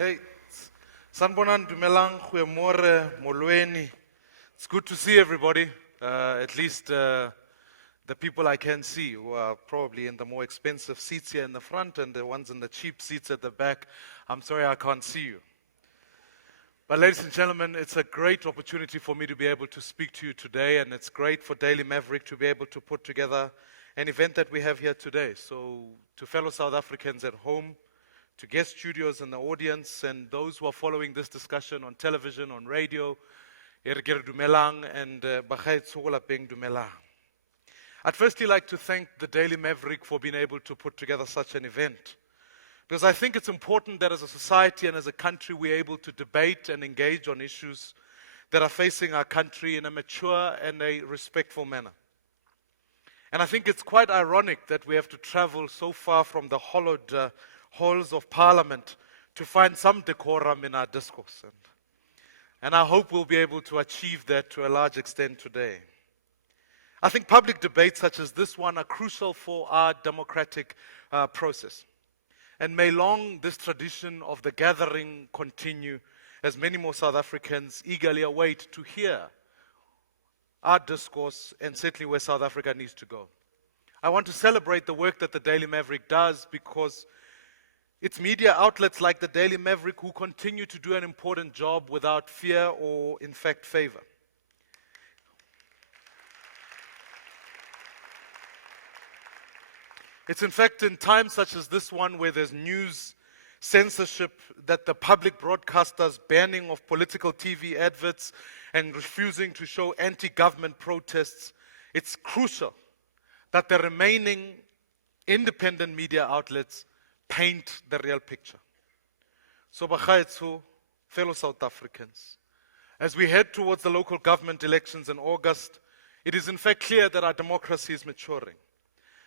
Hey, Sanbonan Dumelang, Huemore, Molweni. It's good to see everybody, at least the people I can see who are probably in the more expensive seats here in the front and the ones in the cheap seats at the back. I'm sorry I can't see you. But ladies and gentlemen, it's a great opportunity for me to be able to speak to you today, and it's great for Daily Maverick to be able to put together an event that we have here today. So to fellow South Africans at home, to guest studios and the audience, and those who are following this discussion on television, on radio, Erger Dumelang and Bagaetshogola Peng Dumelang. I'd firstly like to thank the Daily Maverick for being able to put together such an event. Because I think it's important that as a society and as a country we're able to debate and engage on issues that are facing our country in a mature and a respectful manner. And I think it's quite ironic that we have to travel so far from the hollowed halls of Parliament to find some decorum in our discourse. And I hope we'll be able to achieve that to a large extent today. I think public debates such as this one are crucial for our democratic process. And may long this tradition of the gathering continue as many more South Africans eagerly await to hear our discourse and certainly where South Africa needs to go. I want to celebrate the work that the Daily Maverick does because it's media outlets like the Daily Maverick who continue to do an important job without fear or, in fact, favor. It's in fact in times such as this one where there's news censorship, that the public broadcasters banning of political TV adverts and refusing to show anti-government protests, it's crucial that the remaining independent media outlets paint the real picture. So Bagaetsho, fellow South Africans, as we head towards the local government elections in August, it is in fact clear that our democracy is maturing.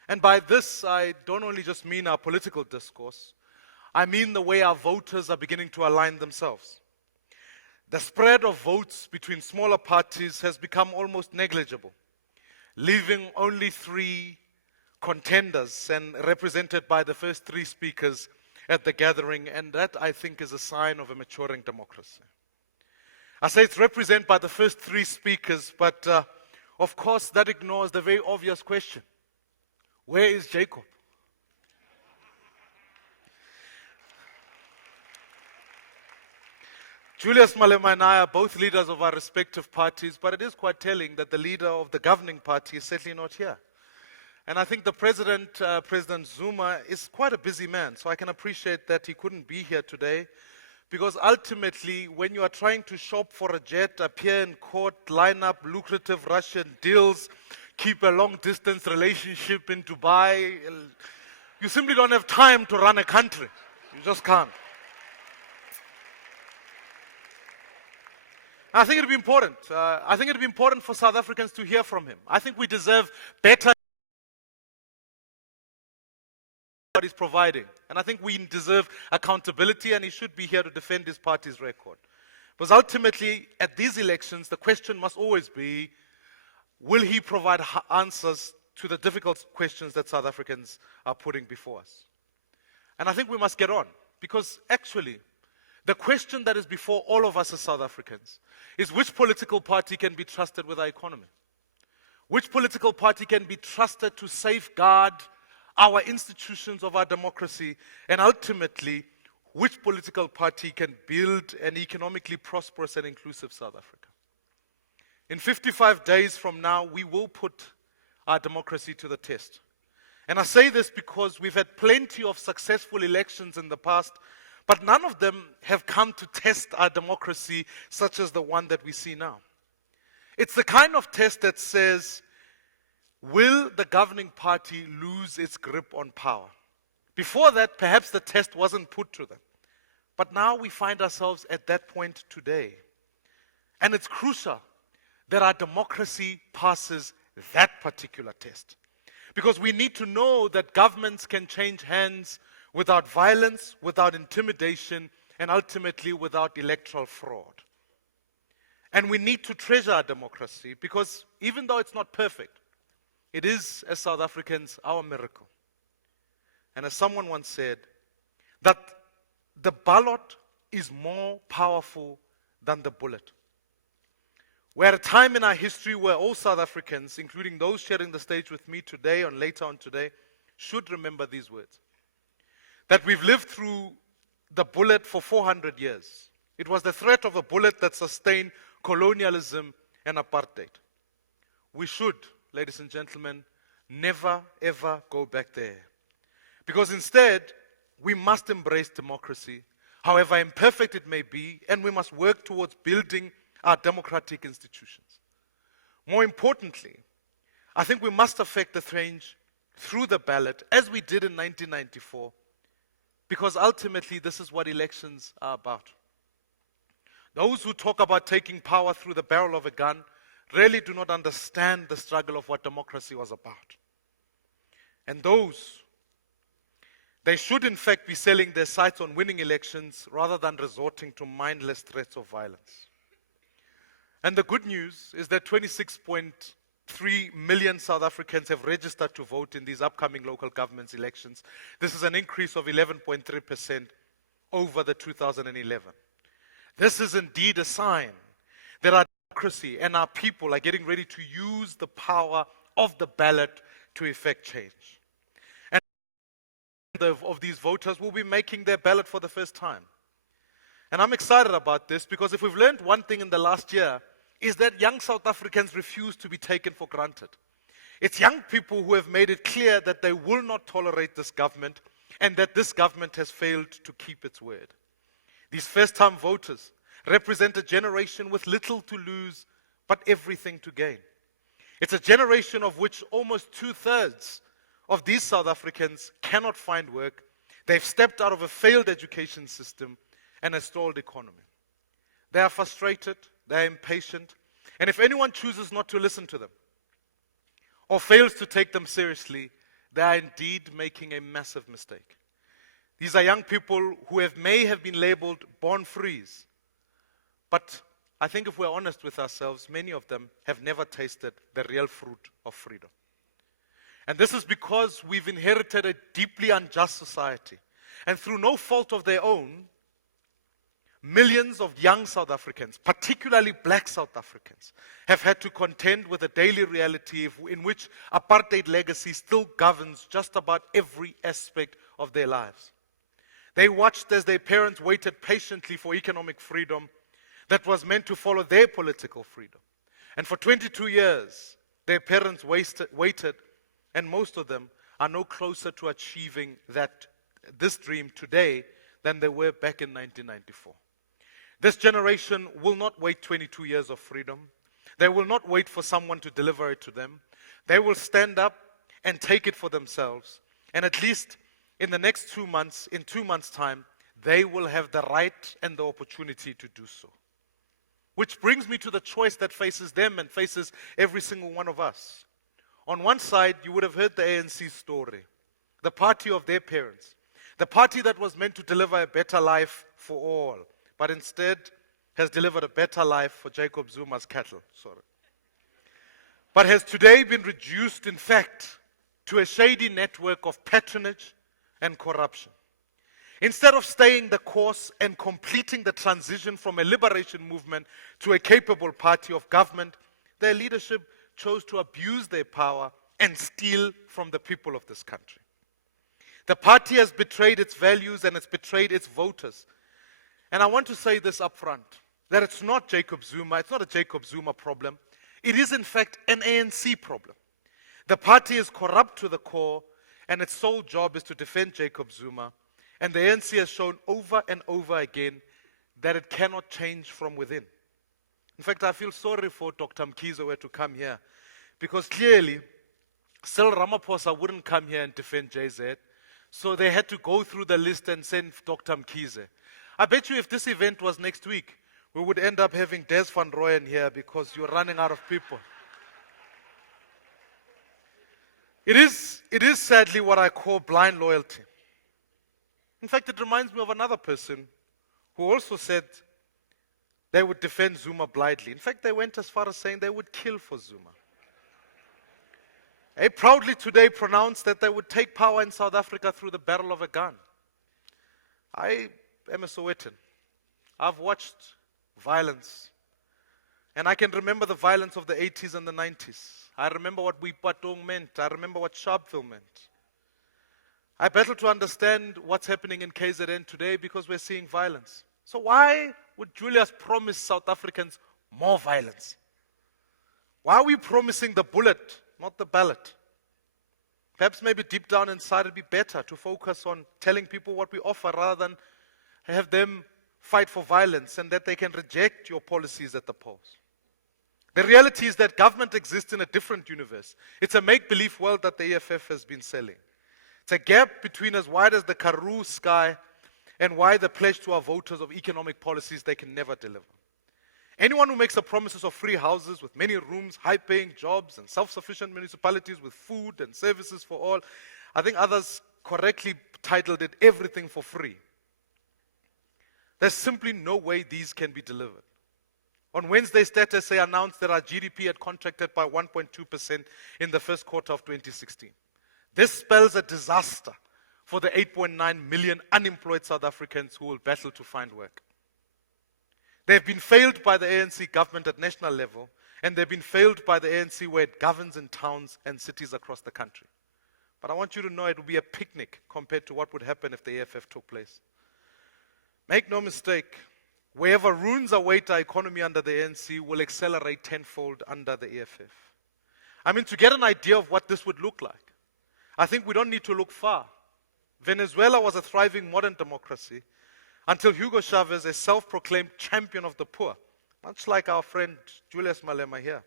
And by this, I don't only just mean our political discourse, I mean the way our voters are beginning to align themselves. The spread of votes between smaller parties has become almost negligible, leaving only 3 contenders and represented by the first 3 speakers at the gathering, and that I think is a sign of a maturing democracy. I say it's represented by the first 3 speakers, but of course that ignores the very obvious question. Where is Jacob? Julius Malema and I are both leaders of our respective parties, but it is quite telling that the leader of the governing party is certainly not here. And I think the President Zuma, is quite a busy man, so I can appreciate that he couldn't be here today, because ultimately, when you are trying to shop for a jet, appear in court, line up lucrative Russian deals, keep a long-distance relationship in Dubai, you simply don't have time to run a country. You just can't. I think it would be important. I think it would be important for South Africans to hear from him. I think we deserve better what he's providing. And I think we deserve accountability, and he should be here to defend his party's record. Because ultimately, at these elections, the question must always be, will he provide answers to the difficult questions that South Africans are putting before us? And I think we must get on, because actually, the question that is before all of us as South Africans is which political party can be trusted with our economy? Which political party can be trusted to safeguard our institutions of our democracy, and ultimately, which political party can build an economically prosperous and inclusive South Africa? In 55 days from now, we will put our democracy to the test. And I say this because we've had plenty of successful elections in the past, but none of them have come to test our democracy such as the one that we see now. It's the kind of test that says, will the governing party lose its grip on power? Before that, perhaps the test wasn't put to them. But now we find ourselves at that point today. And it's crucial that our democracy passes that particular test. Because we need to know that governments can change hands without violence, without intimidation, and ultimately without electoral fraud. And we need to treasure our democracy because even though it's not perfect, it is, as South Africans, our miracle. And as someone once said, that the ballot is more powerful than the bullet. We're at a time in our history where all South Africans, including those sharing the stage with me today and later on today, should remember these words. That we've lived through the bullet for 400 years. It was the threat of a bullet that sustained colonialism and apartheid. We should, ladies and gentlemen, never ever go back there. Because instead, we must embrace democracy, however imperfect it may be, and we must work towards building our democratic institutions. More importantly, I think we must affect the change through the ballot, as we did in 1994, because ultimately this is what elections are about. Those who talk about taking power through the barrel of a gun really do not understand the struggle of what democracy was about. And they should in fact be selling their sights on winning elections rather than resorting to mindless threats of violence. And the good news is that 26.3 million South Africans have registered to vote in these upcoming local government elections. This is an increase of 11.3% over the 2011. This is indeed a sign that our democracy and our people are getting ready to use the power of the ballot to effect change. And of these voters will be making their ballot for the first time. And I'm excited about this because if we've learned one thing in the last year, is that young South Africans refuse to be taken for granted. It's young people who have made it clear that they will not tolerate this government and that this government has failed to keep its word. These first-time voters represent a generation with little to lose but everything to gain. It's a generation of which almost 2/3 of these South Africans cannot find work. They've stepped out of a failed education system and a stalled economy. They are frustrated, they are impatient, and if anyone chooses not to listen to them or fails to take them seriously, they are indeed making a massive mistake. These are young people who may have been labeled born frees, but I think if we're honest with ourselves, many of them have never tasted the real fruit of freedom. And this is because we've inherited a deeply unjust society, and through no fault of their own, millions of young South Africans, particularly black South Africans, have had to contend with a daily reality in which apartheid legacy still governs just about every aspect of their lives. They watched as their parents waited patiently for economic freedom that was meant to follow their political freedom. And for 22 years, their parents waited, and most of them are no closer to achieving this dream today than they were back in 1994. This generation will not wait 22 years of freedom. They will not wait for someone to deliver it to them. They will stand up and take it for themselves. And at least in the next 2 months, in 2 months' time, they will have the right and the opportunity to do so. Which brings me to the choice that faces them and faces every single one of us. On one side, you would have heard the ANC story, the party of their parents, the party that was meant to deliver a better life for all, but instead has delivered a better life for Jacob Zuma's cattle, but has today been reduced, in fact, to a shady network of patronage and corruption. Instead of staying the course and completing the transition from a liberation movement to a capable party of government, their leadership chose to abuse their power and steal from the people of this country. The party has betrayed its values and it's betrayed its voters. And I want to say this up front, that it's not Jacob Zuma, it's not a Jacob Zuma problem. It is in fact an ANC problem. The party is corrupt to the core and its sole job is to defend Jacob Zuma. And the ANC has shown over and over again that it cannot change from within. In fact, I feel sorry for Dr. Mmusi who had to come here because clearly Cyril Ramaphosa wouldn't come here and defend JZ. So they had to go through the list and send Dr. Mmusi. I bet you if this event was next week, we would end up having Des van Rooyen here because you're running out of people. It is sadly what I call blind loyalty. In fact, it reminds me of another person who also said they would defend Zuma blindly. In fact, they went as far as saying they would kill for Zuma. They proudly today pronounced that they would take power in South Africa through the barrel of a gun. I am a Sowetan. I've watched violence. And I can remember the violence of the 80s and the 90s. I remember what Boipatong meant. I remember what Sharpeville meant. I battle to understand what's happening in KZN today because we're seeing violence. So why would Julius promise South Africans more violence? Why are we promising the bullet, not the ballot? Perhaps maybe deep down inside it'd be better to focus on telling people what we offer rather than have them fight for violence and that they can reject your policies at the polls. The reality is that government exists in a different universe. It's a make-believe world that the EFF has been selling. It's a gap between as wide as the Karoo sky and wide the pledge to our voters of economic policies they can never deliver. Anyone who makes the promises of free houses with many rooms, high-paying jobs, and self-sufficient municipalities with food and services for all, I think others correctly titled it everything for free. There's simply no way these can be delivered. On Wednesday, Stat SA announced that our GDP had contracted by 1.2% in the first quarter of 2016. This spells a disaster for the 8.9 million unemployed South Africans who will battle to find work. They've been failed by the ANC government at national level, and they've been failed by the ANC where it governs in towns and cities across the country. But I want you to know it will be a picnic compared to what would happen if the EFF took place. Make no mistake, wherever ruins await our economy under the ANC will accelerate tenfold under the EFF. I mean, to get an idea of what this would look like, I think we don't need to look far. Venezuela was a thriving modern democracy until Hugo Chavez, a self-proclaimed champion of the poor, much like our friend Julius Malema here,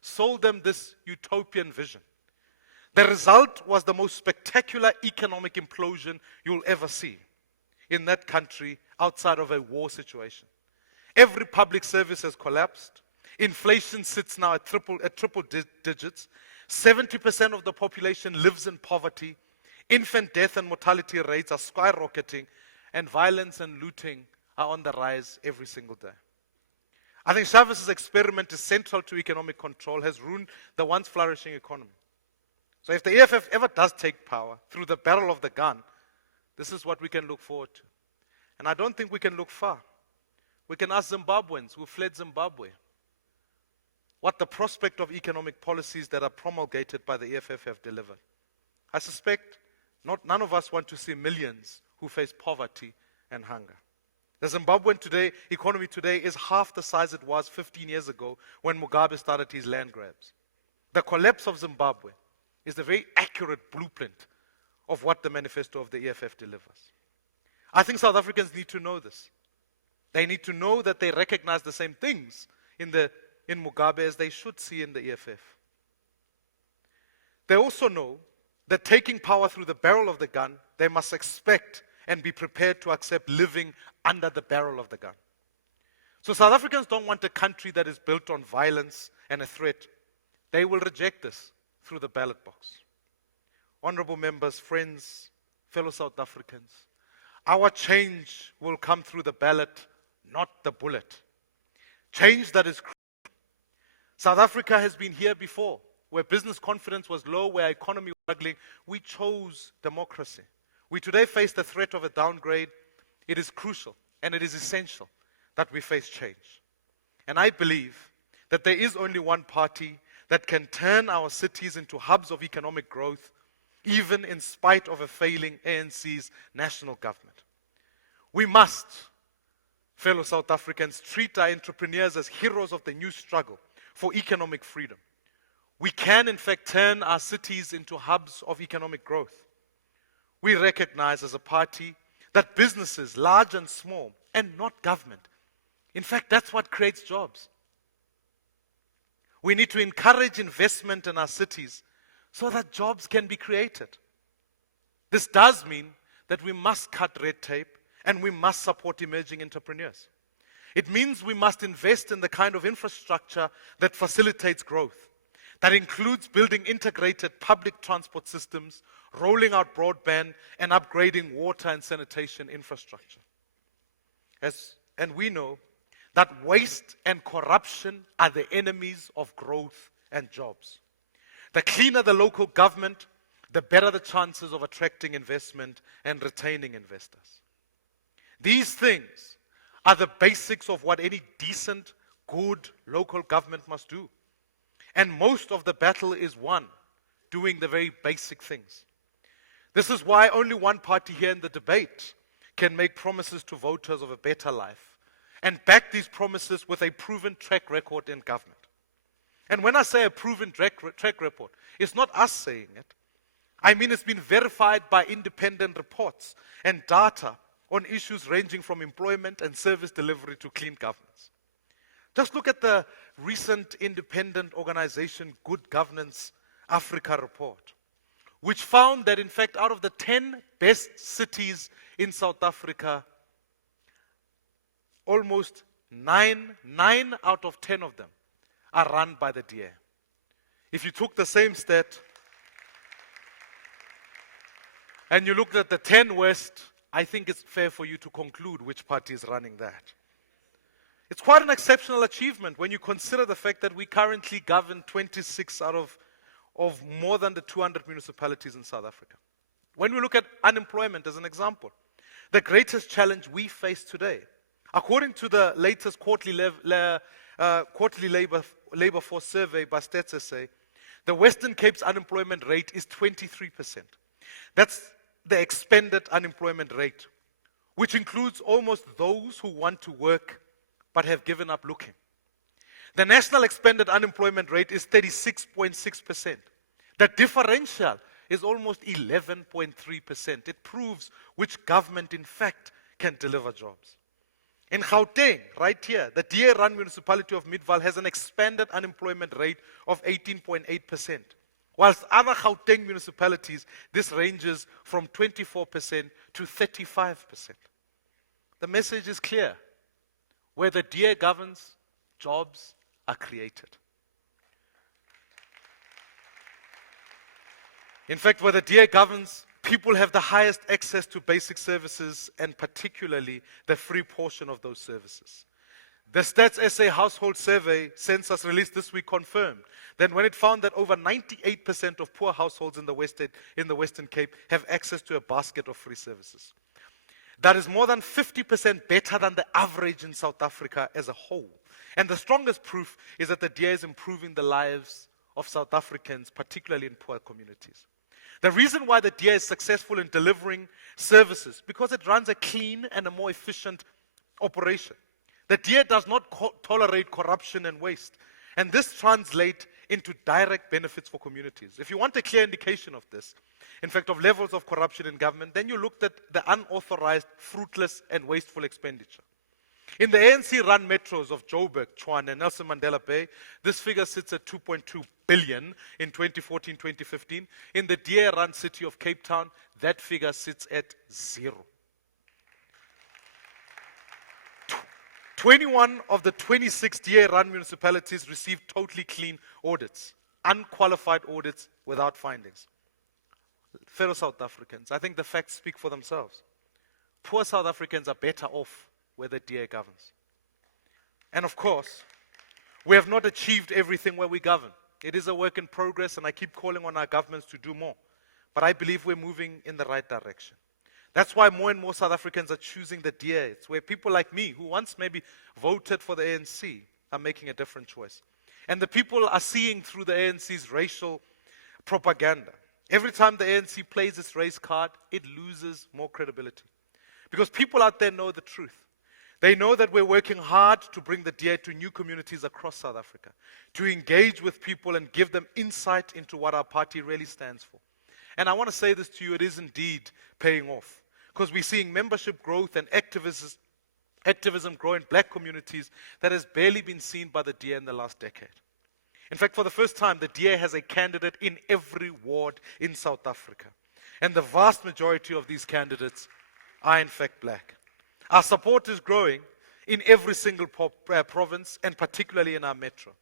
sold them this utopian vision. The result was the most spectacular economic implosion you'll ever see in that country outside of a war situation. Every public service has collapsed. Inflation sits now at triple digits. 70% of the population lives in poverty. Infant death and mortality rates are skyrocketing, and violence and looting are on the rise every single day. I think Chavez's experiment is central to economic control, has ruined the once flourishing economy. So if the EFF ever does take power through the barrel of the gun, this is what we can look forward to. And I don't think we can look far. We can ask Zimbabweans who fled Zimbabwe what the prospect of economic policies that are promulgated by the EFF have delivered. I suspect none of us want to see millions who face poverty and hunger. The Zimbabwean economy today is half the size it was 15 years ago when Mugabe started his land grabs. The collapse of Zimbabwe is the very accurate blueprint of what the manifesto of the EFF delivers. I think South Africans need to know this. They need to know that they recognize the same things in Mugabe as they should see in the EFF. They also know that taking power through the barrel of the gun, they must expect and be prepared to accept living under the barrel of the gun. So South Africans don't want a country that is built on violence and a threat. They will reject this through the ballot box. Honorable members, friends, fellow South Africans, our change will come through the ballot, not the bullet. Change that is crucial. South Africa has been here before, where business confidence was low, where our economy was struggling. We chose democracy. We today face the threat of a downgrade. It is crucial and it is essential that we face change. And I believe that there is only one party that can turn our cities into hubs of economic growth, even in spite of a failing ANC's national government. We must, fellow South Africans, treat our entrepreneurs as heroes of the new struggle for economic freedom. We can, in fact, turn our cities into hubs of economic growth. We recognize as a party that businesses, large and small, and not government, in fact, that's what creates jobs. We need to encourage investment in our cities so that jobs can be created. This does mean that we must cut red tape and we must support emerging entrepreneurs. It means we must invest in the kind of infrastructure that facilitates growth, that includes building integrated public transport systems, rolling out broadband, and upgrading water and sanitation infrastructure. And we know that waste and corruption are the enemies of growth and jobs. The cleaner the local government, the better the chances of attracting investment and retaining investors. These things are the basics of what any decent, good local government must do. And most of the battle is won doing the very basic things. This is why only one party here in the debate can make promises to voters of a better life and back these promises with a proven track record in government. And when I say a proven track record, it's not us saying it. I mean, it's been verified by independent reports and data on issues ranging from employment and service delivery to clean governance. Just look at the recent independent organization Good Governance Africa report, which found that in fact out of the 10 best cities in South Africa, almost 9 out of 10 of them are run by the DA. If you took the same stat and you looked at the 10 West, I think it's fair for you to conclude which party is running that. It's quite an exceptional achievement when you consider the fact that we currently govern 26 out of more than the 200 municipalities in South Africa. When we look at unemployment as an example, the greatest challenge we face today, according to the latest quarterly labor force survey by Stats SA, the Western Cape's unemployment rate is 23%. That's the expended unemployment rate, which includes almost those who want to work but have given up looking. The national expended unemployment rate is 36.6%. The differential is almost 11.3%. It proves which government, in fact, can deliver jobs. In Gauteng, right here, the DA-run municipality of Midvaal has an expanded unemployment rate of 18.8%. Whilst other Gauteng municipalities, this ranges from 24% to 35%. The message is clear. Where the DA governs, jobs are created. In fact, where the DA governs, people have the highest access to basic services and particularly the free portion of those services. The Stats SA household survey census released this week confirmed that when it found that over 98% of poor households in the Western Cape have access to a basket of free services. That is more than 50% better than the average in South Africa as a whole. And the strongest proof is that the DA is improving the lives of South Africans, particularly in poor communities. The reason why the DA is successful in delivering services, because it runs a clean and a more efficient operation. The DA does not tolerate corruption and waste. And this translates into direct benefits for communities. If you want a clear indication of this, in fact, of levels of corruption in government, then you looked at the unauthorized, fruitless, and wasteful expenditure. In the ANC-run metros of Joburg, Tshwane, and Nelson Mandela Bay, this figure sits at 2.2 billion in 2014-2015. In the DA-run city of Cape Town, that figure sits at 0. 21 of the 26 DA-run municipalities received totally clean audits, unqualified audits without findings. Fellow South Africans, I think the facts speak for themselves. Poor South Africans are better off where the DA governs. And of course, we have not achieved everything where we govern. It is a work in progress, and I keep calling on our governments to do more. But I believe we're moving in the right direction. That's why more and more South Africans are choosing the DA. It's where people like me, who once maybe voted for the ANC, are making a different choice. And the people are seeing through the ANC's racial propaganda. Every time the ANC plays its race card, it loses more credibility. Because people out there know the truth. They know that we're working hard to bring the DA to new communities across South Africa, to engage with people and give them insight into what our party really stands for. And I want to say this to you, it is indeed paying off. Because we're seeing membership growth and activism grow in black communities that has barely been seen by the DA in the last decade. In fact, for the first time, the DA has a candidate in every ward in South Africa. And the vast majority of these candidates are in fact black. Our support is growing in every single province and particularly in our metro.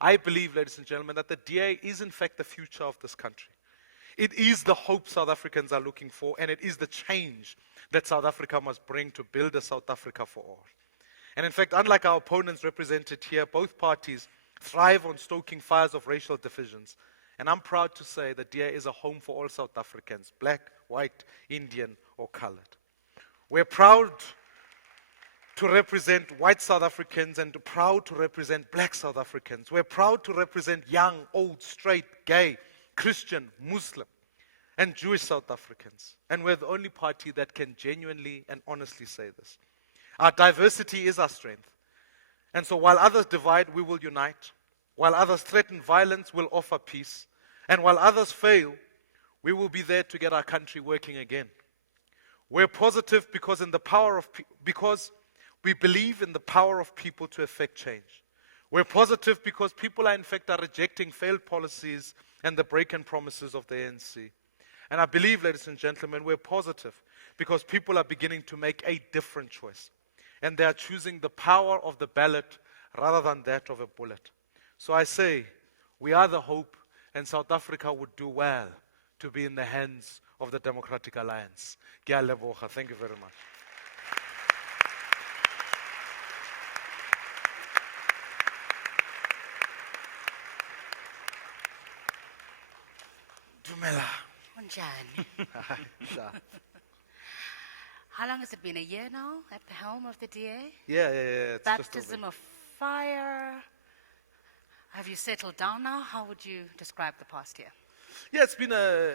I believe, ladies and gentlemen, that the DA is in fact the future of this country. It is the hope South Africans are looking for, and it is the change that South Africa must bring to build a South Africa for all. And in fact, unlike our opponents represented here, both parties thrive on stoking fires of racial divisions. And I'm proud to say that DA is a home for all South Africans, black, white, Indian, or colored. We're proud to represent white South Africans and proud to represent black South Africans. We're proud to represent young, old, straight, gay, Christian, Muslim, and Jewish South Africans. And we're the only party that can genuinely and honestly say this. Our diversity is our strength. And so while others divide, we will unite. While others threaten violence, we'll offer peace. And while others fail, we will be there to get our country working again. We're positive because we believe in the power of people to effect change. We're positive because people in fact are rejecting failed policies and the break-in promises of the ANC. And I believe, ladies and gentlemen, we're positive because people are beginning to make a different choice. And they are choosing the power of the ballot rather than that of a bullet. So I say, we are the hope, and South Africa would do well to be in the hands of the Democratic Alliance. Ke a leboga. Thank you very much. Dumela. Unjani? How long has it been? A year now at the helm of the DA? Yeah. It's Baptism of fire. Have you settled down now? How would you describe the past year? Yeah, it's been a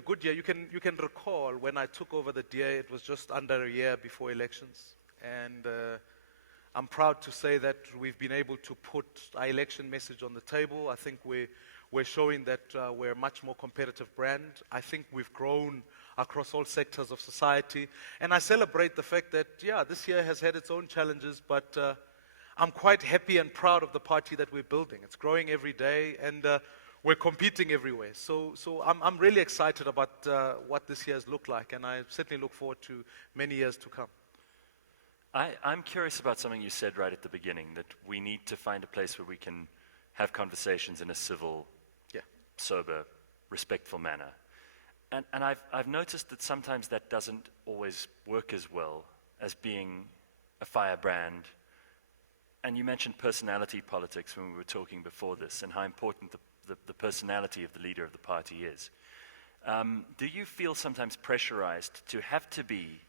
good year. You can recall when I took over the DA, it was just under a year before elections, and I'm proud to say that we've been able to put our election message on the table. I think we're showing that we're a much more competitive brand. I think we've grown across all sectors of society, and I celebrate the fact that this year has had its own challenges, but I'm quite happy and proud of the party that we're building. It's growing every day, and we're competing everywhere. So I'm really excited about what this year's looked like, and I certainly look forward to many years to come. I'm curious about something you said right at the beginning, that we need to find a place where we can have conversations in a civil, sober, respectful manner. And I've noticed that sometimes that doesn't always work as well as being a firebrand. And you mentioned personality politics when we were talking before this, and how important the personality of the leader of the party is. Do you feel sometimes pressurized to have to be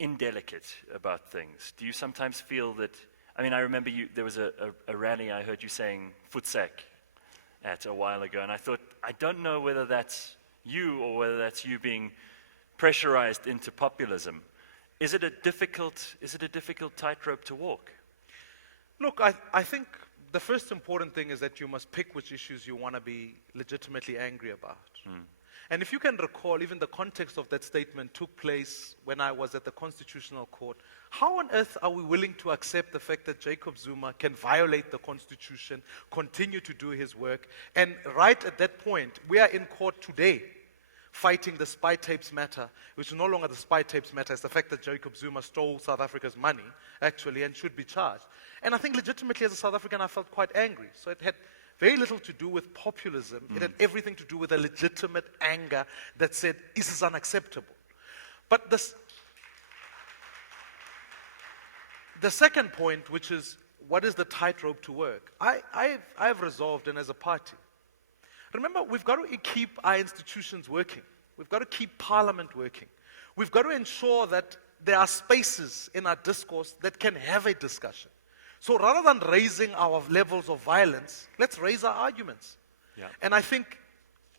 indelicate about things? Do you sometimes feel that, I remember there was a rally I heard you saying "futsak" at a while ago, and I thought, I don't know whether that's you or whether that's you being pressurized into populism. Is it a difficult tightrope to walk? Look, I think the first important thing is that you must pick which issues you want to be legitimately angry about. And if you can recall, even the context of that statement took place when I was at the Constitutional Court. How on earth are we willing to accept the fact that Jacob Zuma can violate the Constitution, continue to do his work, and right at that point, we are in court today fighting the spy tapes matter, which is no longer the spy tapes matter, it's the fact that Jacob Zuma stole South Africa's money, actually, and should be charged. And I think legitimately as a South African, I felt quite angry. So it had very little to do with populism. It had everything to do with a legitimate anger that said, this is unacceptable. But the second point, which is, what is the tightrope to work? I've resolved, and as a party, remember, we've got to keep our institutions working. We've got to keep Parliament working. We've got to ensure that there are spaces in our discourse that can have a discussion. So rather than raising our levels of violence, let's raise our arguments. Yeah. And I think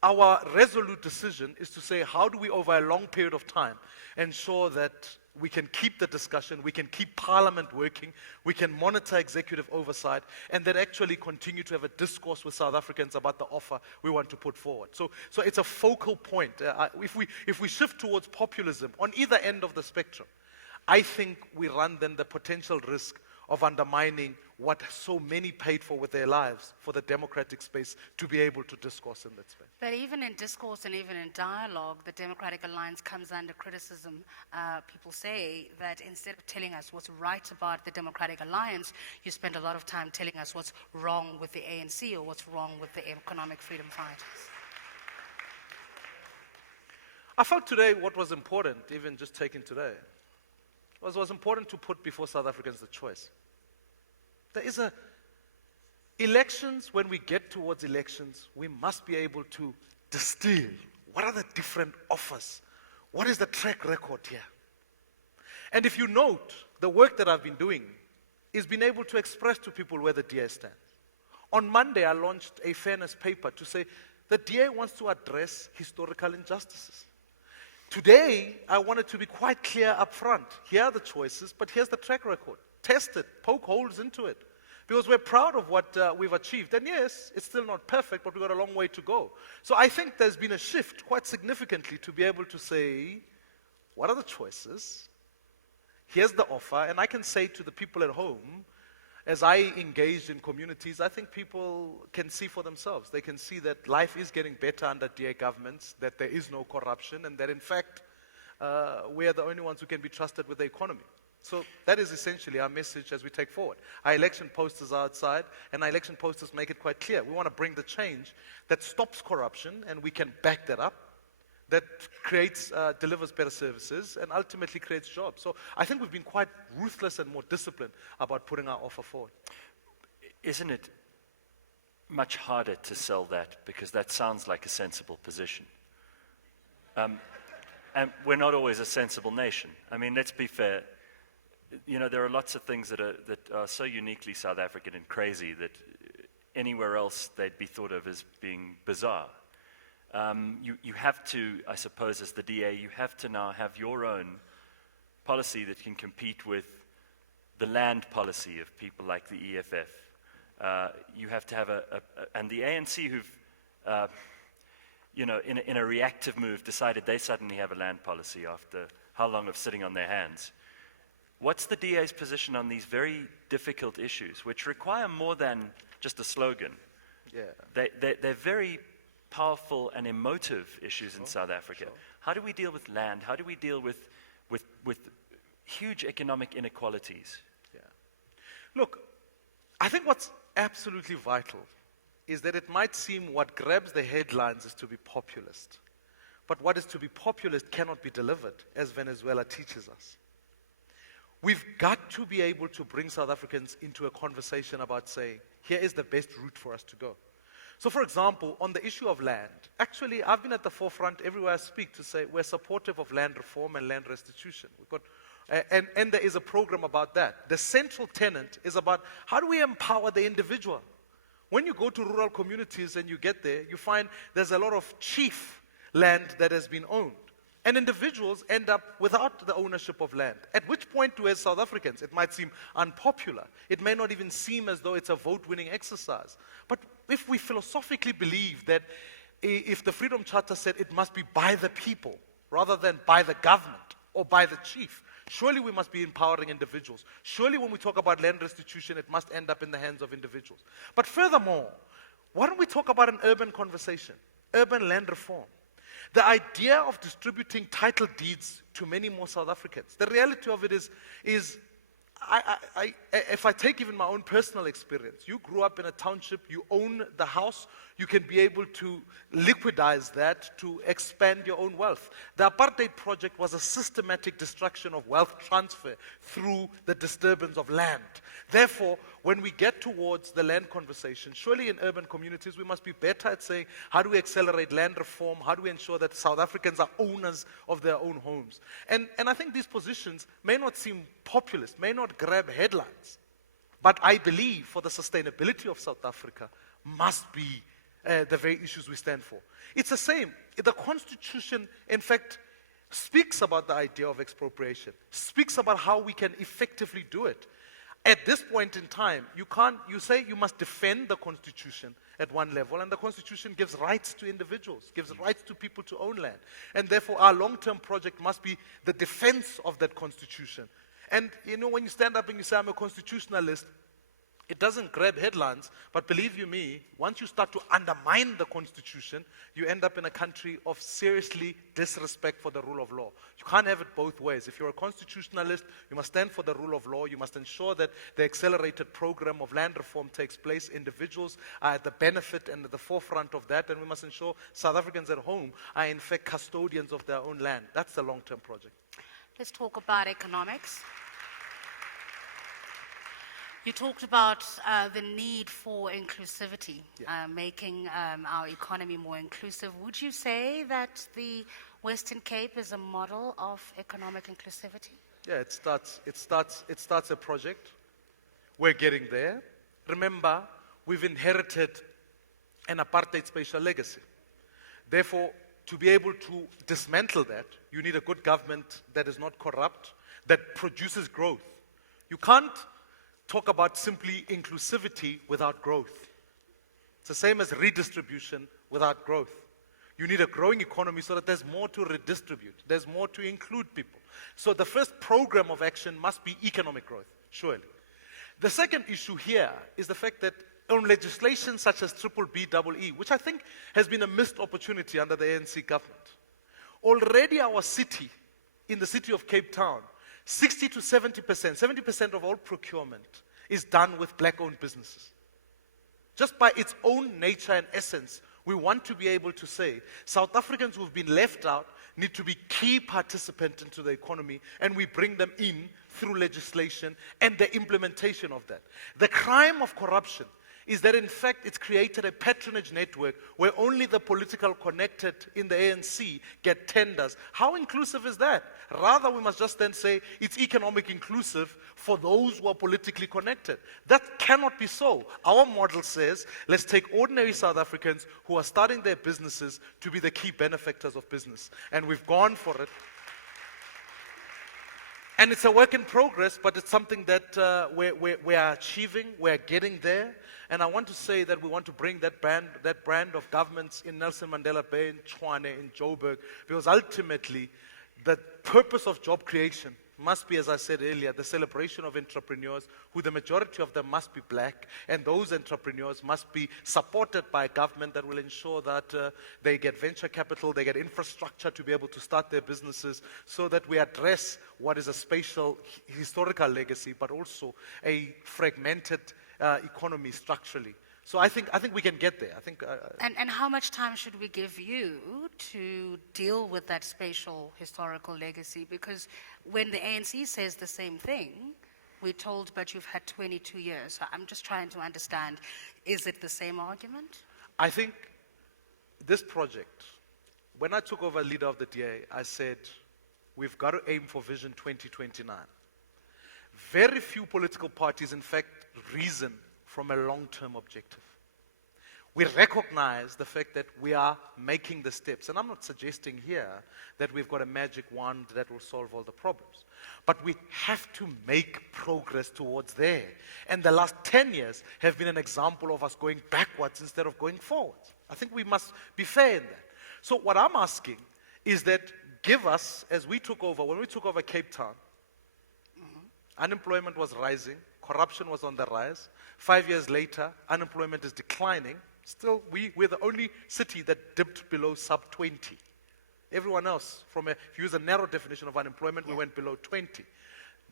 our resolute decision is to say, how do we, over a long period of time, ensure that we can keep the discussion, we can keep Parliament working, we can monitor executive oversight, and then actually continue to have a discourse with South Africans about the offer we want to put forward. So it's a focal point. If we shift towards populism on either end of the spectrum, I think we run then the potential risk of undermining what so many paid for with their lives for the democratic space to be able to discourse in that space. But even in discourse and even in dialogue, the Democratic Alliance comes under criticism. People say that instead of telling us what's right about the Democratic Alliance, you spend a lot of time telling us what's wrong with the ANC or what's wrong with the economic freedom fighters. I felt today what was important, even just taking today, was important to put before South Africans the choice. There is elections, when we get towards elections, we must be able to distill what are the different offers. What is the track record here? And if you note, the work that I've been doing is being able to express to people where the DA stands. On Monday, I launched a fairness paper to say the DA wants to address historical injustices. Today, I wanted to be quite clear up front. Here are the choices, but here's the track record. Test it, poke holes into it. Because we're proud of what we've achieved. And yes, it's still not perfect, but we've got a long way to go. So I think there's been a shift quite significantly to be able to say, what are the choices? Here's the offer. And I can say to the people at home, as I engage in communities, I think people can see for themselves. They can see that life is getting better under DA governments, that there is no corruption, and that in fact, we are the only ones who can be trusted with the economy. So that is essentially our message as we take forward. Our election posters are outside, and our election posters make it quite clear. We want to bring the change that stops corruption, and we can back that up, that creates, delivers better services, and ultimately creates jobs. So I think we've been quite ruthless and more disciplined about putting our offer forward. Isn't it much harder to sell that, because that sounds like a sensible position? And we're not always a sensible nation. I mean, let's be fair. You know, there are lots of things that are so uniquely South African and crazy that anywhere else they'd be thought of as being bizarre. You have to, I suppose, as the DA, you have to now have your own policy that can compete with the land policy of people like the EFF. You have to have and the ANC who've, you know, in a reactive move decided they suddenly have a land policy after how long of sitting on their hands. What's the DA's position on these very difficult issues, which require more than just a slogan? Yeah. They're very powerful and emotive issues in South Africa. Sure. How do we deal with land? How do we deal with huge economic inequalities? Yeah. Look, I think what's absolutely vital is that it might seem what grabs the headlines is to be populist. But what is to be populist cannot be delivered, as Venezuela teaches us. We've got to be able to bring South Africans into a conversation about saying, here is the best route for us to go. So for example, on the issue of land, actually I've been at the forefront everywhere I speak to say we're supportive of land reform and land restitution. We've got, and there is a program about that. The central tenet is about how do we empower the individual? When you go to rural communities and you get there, you find there's a lot of chief land that has been owned. And individuals end up without the ownership of land. At which point, to as South Africans, it might seem unpopular. It may not even seem as though it's a vote-winning exercise. But if we philosophically believe that if the Freedom Charter said it must be by the people, rather than by the government or by the chief, surely we must be empowering individuals. Surely when we talk about land restitution, it must end up in the hands of individuals. But furthermore, why don't we talk about an urban conversation, urban land reform? The idea of distributing title deeds to many more South Africans. The reality of it is if I take even my own personal experience, you grew up in a township, you own the house, you can be able to liquidize that to expand your own wealth. The apartheid project was a systematic destruction of wealth transfer through the disturbance of land. Therefore, when we get towards the land conversation, surely in urban communities we must be better at saying, how do we accelerate land reform? How do we ensure that South Africans are owners of their own homes? And I think these positions may not seem populist, may not grab headlines, but I believe for the sustainability of South Africa must be the very issues we stand for. It's the same. The Constitution, in fact, speaks about the idea of expropriation, speaks about how we can effectively do it. At this point in time, you say you must defend the Constitution at one level, and the Constitution gives rights to individuals, gives rights to people to own land. And therefore, our long-term project must be the defense of that Constitution. And you know, when you stand up and you say, I'm a constitutionalist, it doesn't grab headlines, but believe you me, once you start to undermine the Constitution, you end up in a country of seriously disrespect for the rule of law. You can't have it both ways. If you're a constitutionalist, you must stand for the rule of law. You must ensure that the accelerated program of land reform takes place. Individuals are at the benefit and at the forefront of that, and we must ensure South Africans at home are in fact custodians of their own land. That's the long-term project. Let's talk about economics. You talked about the need for inclusivity, making our economy more inclusive. Would you say that the Western Cape is a model of economic inclusivity? Yeah, it starts a project. We're getting there. Remember, we've inherited an apartheid spatial legacy. Therefore, to be able to dismantle that, you need a good government that is not corrupt, that produces growth. You can't talk about simply inclusivity without growth. It's the same as redistribution without growth. You need a growing economy so that there's more to redistribute, there's more to include people. So the first program of action must be economic growth, surely. The second issue here is the fact that on legislation such as BBBEE, which I think has been a missed opportunity under the ANC government, already our city, in the city of Cape Town, 60 to 70% of all procurement is done with black-owned businesses. Just by its own nature and essence, we want to be able to say South Africans who've been left out need to be key participants into the economy, and we bring them in through legislation and the implementation of that. The crime of corruption is that in fact it's created a patronage network where only the political connected in the ANC get tenders. How inclusive is that? Rather, we must just then say it's economic inclusive for those who are politically connected. That cannot be so. Our model says, let's take ordinary South Africans who are starting their businesses to be the key benefactors of business. And we've gone for it. And it's a work in progress, but it's something that we are achieving, we're getting there. And I want to say that we want to bring that brand of governments in Nelson Mandela Bay, in Tshwane, in Joburg, because ultimately the purpose of job creation must be, as I said earlier, the celebration of entrepreneurs, who the majority of them must be black, and those entrepreneurs must be supported by a government that will ensure that they get venture capital, they get infrastructure to be able to start their businesses, so that we address what is a spatial historical legacy, but also a fragmented economy structurally. So I think we can get there. I think. And how much time should we give you to deal with that spatial historical legacy? Because when the ANC says the same thing, we're told, but you've had 22 years. So I'm just trying to understand, is it the same argument? I think this project, when I took over leader of the DA, I said, we've got to aim for Vision 2029. Very few political parties, in fact, reason from a long-term objective. We recognize the fact that we are making the steps, and I'm not suggesting here that we've got a magic wand that will solve all the problems, but we have to make progress towards there. And the last 10 years have been an example of us going backwards instead of going forwards. I think we must be fair in that. So what I'm asking is that give us, as we took over, when we took over Cape Town, unemployment was rising, corruption was on the rise. 5 years later, unemployment is declining. Still, we're the only city that dipped below sub 20. Everyone else, if you use a narrow definition of unemployment, we went below 20.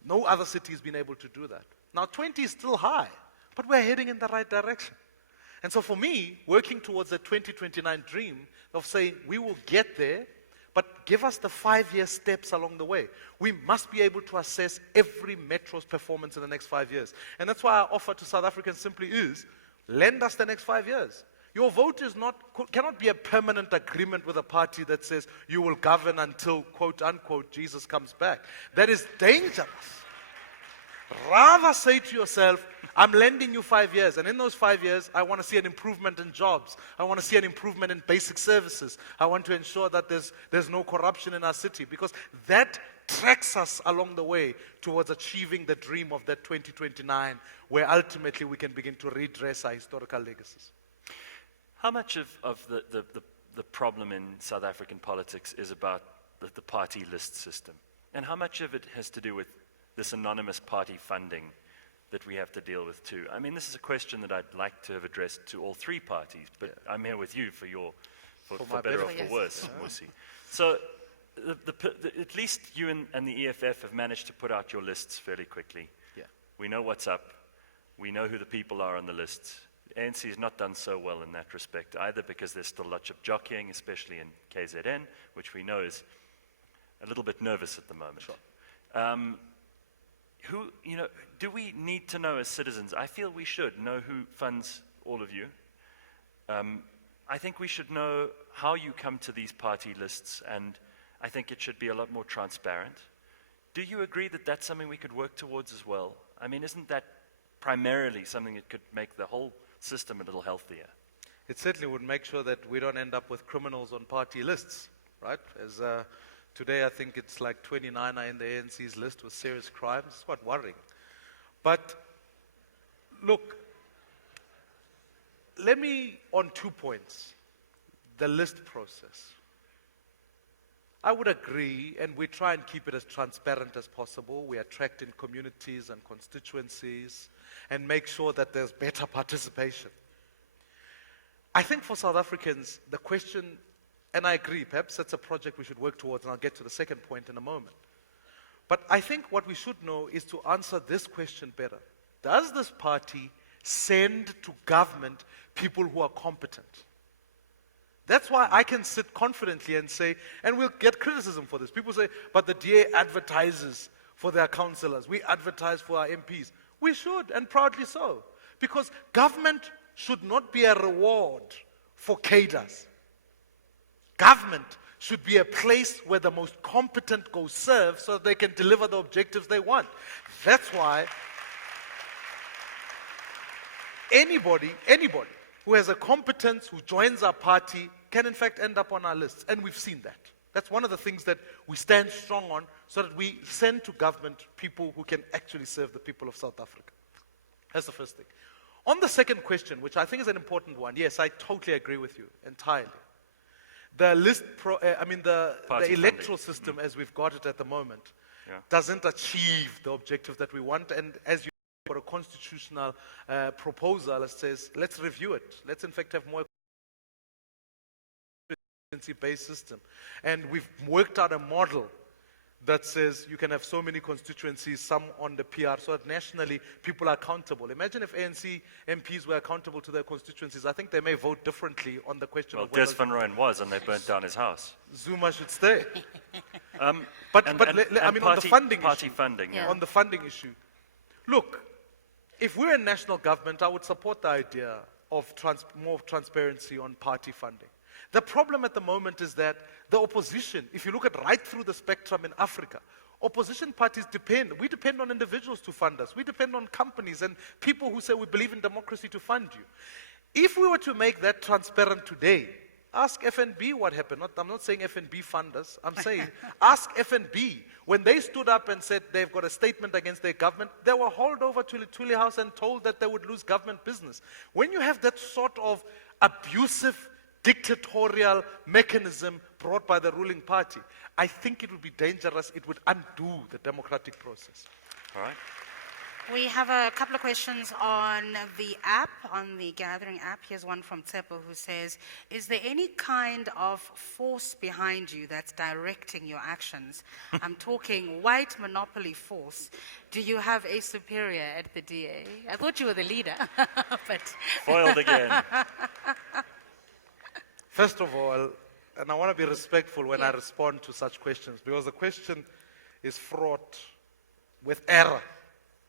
No other city has been able to do that. Now, 20 is still high, but we're heading in the right direction. And so for me, working towards the 2029 dream of saying we will get there, but give us the 5-year steps along the way. We must be able to assess every metro's performance in the next 5 years. And that's why our offer to South Africans simply is, lend us the next 5 years. Your vote cannot be a permanent agreement with a party that says you will govern until, quote unquote, Jesus comes back. That is dangerous. Rather say to yourself, I'm lending you 5 years, and in those 5 years, I want to see an improvement in jobs. I want to see an improvement in basic services. I want to ensure that there's no corruption in our city, because that tracks us along the way towards achieving the dream of that 2029, where ultimately we can begin to redress our historical legacies. How much of the problem in South African politics is about the party list system? And how much of it has to do with this anonymous party funding that we have to deal with too? I mean, this is a question that I'd like to have addressed to all three parties, but I'm here with you for better or for worse, Mmusi. So at least you and the EFF have managed to put out your lists fairly quickly. Yeah. We know what's up. We know who the people are on the lists. The ANC has not done so well in that respect either, because there's still lots of jockeying, especially in KZN, which we know is a little bit nervous at the moment. Sure. Do we need to know as citizens? I feel we should know who funds all of you. I think we should know how you come to these party lists, and I think it should be a lot more transparent. Do you agree that that's something we could work towards as well? I mean, isn't that primarily something that could make the whole system a little healthier? It certainly would make sure that we don't end up with criminals on party lists, right? As today, I think it's like 29 are in the ANC's list with serious crimes. It's quite worrying. But look, let me, on 2 points, the list process. I would agree, and we try and keep it as transparent as possible. We attract in communities and constituencies and make sure that there's better participation. I think for South Africans, the question, and I agree, perhaps that's a project we should work towards, and I'll get to the second point in a moment. But I think what we should know is to answer this question better. Does this party send to government people who are competent? That's why I can sit confidently and say, and we'll get criticism for this. People say, but the DA advertises for their councillors. We advertise for our MPs. We should, and proudly so. Because government should not be a reward for cadres. Government should be a place where the most competent go serve so they can deliver the objectives they want. That's why anybody who has a competence, who joins our party, can in fact end up on our lists. And we've seen that. That's one of the things that we stand strong on, so that we send to government people who can actually serve the people of South Africa. That's the first thing. On the second question, which I think is an important one, yes, I totally agree with you entirely. The the electoral system as we've got it at the moment doesn't achieve the objective that we want. And as you for a constitutional proposal that says, let's review it. Let's in fact have more based system. And we've worked out a model that says you can have so many constituencies, some on the PR, so that nationally people are accountable. Imagine if ANC MPs were accountable to their constituencies. I think they may vote differently on the question of whether Des Van Rooyen was, and they burnt down his house. Zuma should stay. On the funding party issue, funding, yeah. on the funding issue, look, if we're in national government, I would support the idea of more transparency on party funding. The problem at the moment is that the opposition, if you look at right through the spectrum in Africa, opposition parties we depend on individuals to fund us. We depend on companies and people who say we believe in democracy to fund you. If we were to make that transparent today, ask FNB what happened. I'm not saying FNB fund us. I'm saying ask FNB. When they stood up and said they've got a statement against their government, they were hauled over to Tuli House and told that they would lose government business. When you have that sort of abusive dictatorial mechanism brought by the ruling party, I think it would be dangerous. It would undo the democratic process. All right. We have a couple of questions on the app, on the Gathering app. Here's one from Tsepo who says, is there any kind of force behind you that's directing your actions? I'm talking white monopoly force. Do you have a superior at the DA? I thought you were the leader, but... Foiled again. First of all, and I want to be respectful when I respond to such questions, because the question is fraught with error.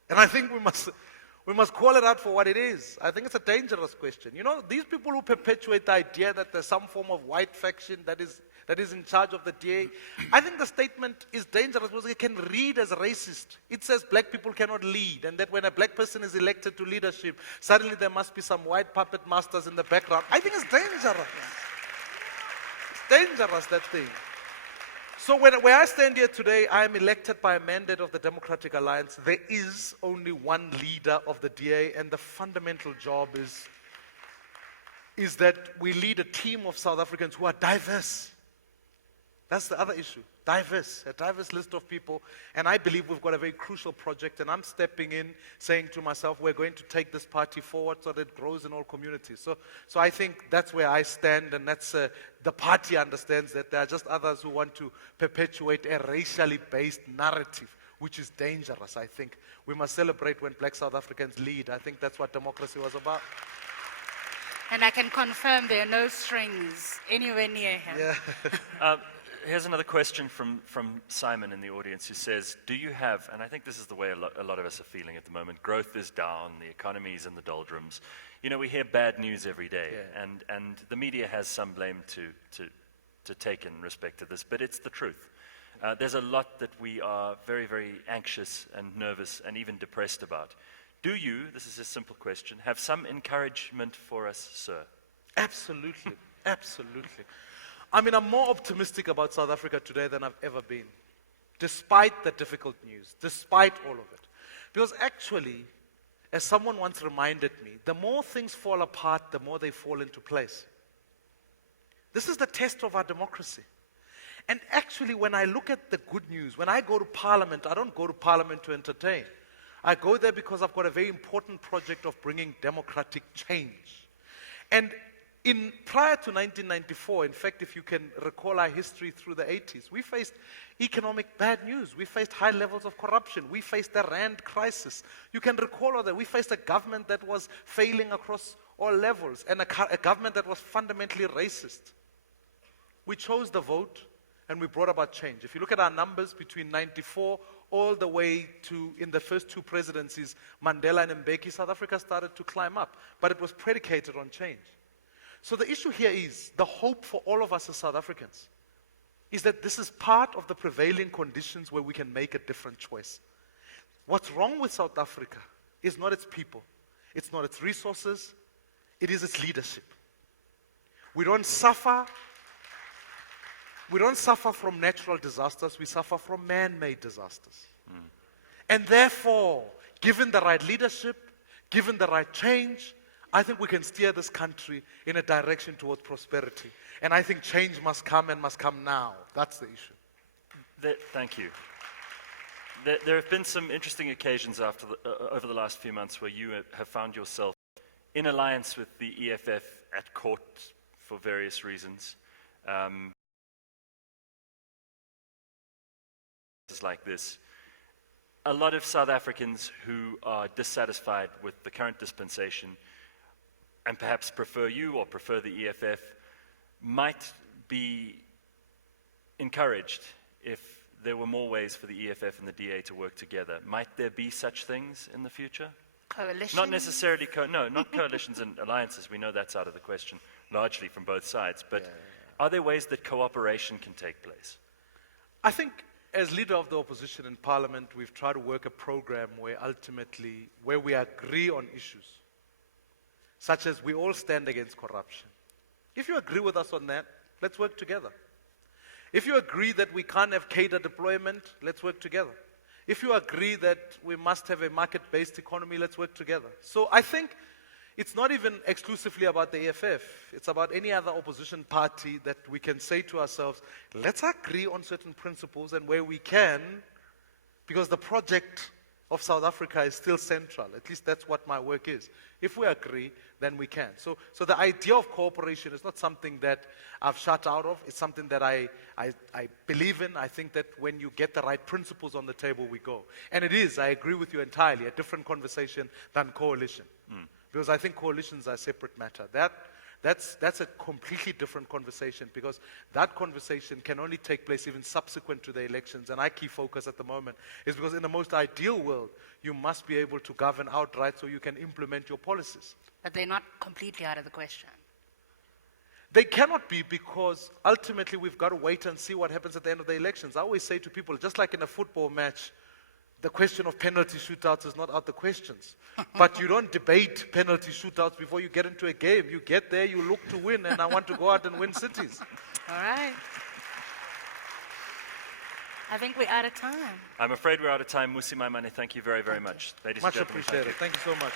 And I think we must call it out for what it is. I think it's a dangerous question. You know, these people who perpetuate the idea that there's some form of white faction that is in charge of the DA, I think the statement is dangerous because it can read as racist. It says black people cannot lead, and that when a black person is elected to leadership, suddenly there must be some white puppet masters in the background. I think it's dangerous. Dangerous, that thing. So where I stand here today, I am elected by a mandate of the Democratic Alliance. There is only one leader of the DA, and the fundamental job is that we lead a team of South Africans who are diverse. That's the other issue. A diverse list of people. And I believe we've got a very crucial project, and I'm stepping in saying to myself, we're going to take this party forward so that it grows in all communities. So I think that's where I stand, and that's the party understands that there are just others who want to perpetuate a racially based narrative, which is dangerous, I think. We must celebrate when black South Africans lead. I think that's what democracy was about. And I can confirm there are no strings anywhere near him. Yeah. Here's another question from Simon in the audience who says, do you have, and I think this is the way a lot of us are feeling at the moment, growth is down, the economy is in the doldrums. You know, we hear bad news every day, and the media has some blame to take in respect to this, but it's the truth. There's a lot that we are very, very anxious and nervous and even depressed about. Do you, this is a simple question, have some encouragement for us, sir? Absolutely, absolutely. I mean, I'm more optimistic about South Africa today than I've ever been, despite the difficult news, despite all of it. Because actually, as someone once reminded me, the more things fall apart, the more they fall into place. This is the test of our democracy. And actually, when I look at the good news, when I go to Parliament, I don't go to Parliament to entertain. I go there because I've got a very important project of bringing democratic change. And prior to 1994, in fact, if you can recall our history through the 80s, we faced economic bad news. We faced high levels of corruption. We faced the Rand crisis. You can recall all that. We faced a government that was failing across all levels and a government that was fundamentally racist. We chose the vote and we brought about change. If you look at our numbers between 94 all the way to, in the first two presidencies, Mandela and Mbeki, South Africa started to climb up. But it was predicated on change. So the issue here is, the hope for all of us as South Africans is that this is part of the prevailing conditions where we can make a different choice. What's wrong with South Africa is not its people, it's not its resources, it is its leadership. We don't suffer from natural disasters, we suffer from man-made disasters. And therefore, given the right leadership, given the right change, I think we can steer this country in a direction towards prosperity. And I think change must come and must come now. That's the issue. Thank you. There have been some interesting occasions over the last few months where you have found yourself in alliance with the EFF at court for various reasons. Like this. A lot of South Africans who are dissatisfied with the current dispensation and perhaps prefer you or prefer the EFF might be encouraged if there were more ways for the EFF and the DA to work together. Might there be such things in the future? Coalitions? Not necessarily, not coalitions and alliances. We know that's out of the question, largely from both sides. But are there ways that cooperation can take place? I think as leader of the opposition in Parliament, we've tried to work a program where ultimately, where we agree on issues, such as we all stand against corruption. If you agree with us on that, let's work together. If you agree that we can't have cadre deployment, let's work together. If you agree that we must have a market-based economy, let's work together. So I think it's not even exclusively about the EFF. It's about any other opposition party that we can say to ourselves, let's agree on certain principles, and where we can, because the project of South Africa is still central. At least that's what my work is. If we agree, then we can. So the idea of cooperation is not something that I've shut out of. It's something that I believe in. I think that when you get the right principles on the table, we go. And it is, I agree with you entirely, a different conversation than coalition. Because I think coalitions are a separate matter. That's a completely different conversation, because that conversation can only take place even subsequent to the elections. And our key focus at the moment is because in the most ideal world, you must be able to govern outright so you can implement your policies. But they're not completely out of the question. They cannot be, because ultimately we've got to wait and see what happens at the end of the elections. I always say to people, just like in a football match, the question of penalty shootouts is not out the questions. But you don't debate penalty shootouts before you get into a game. You get there, you look to win, and I want to go out and win cities. All right. I think we're out of time. I'm afraid we're out of time. Mmusi, Maimane, thank you very, very much. Ladies and Much gentlemen, appreciated. Thank you so much.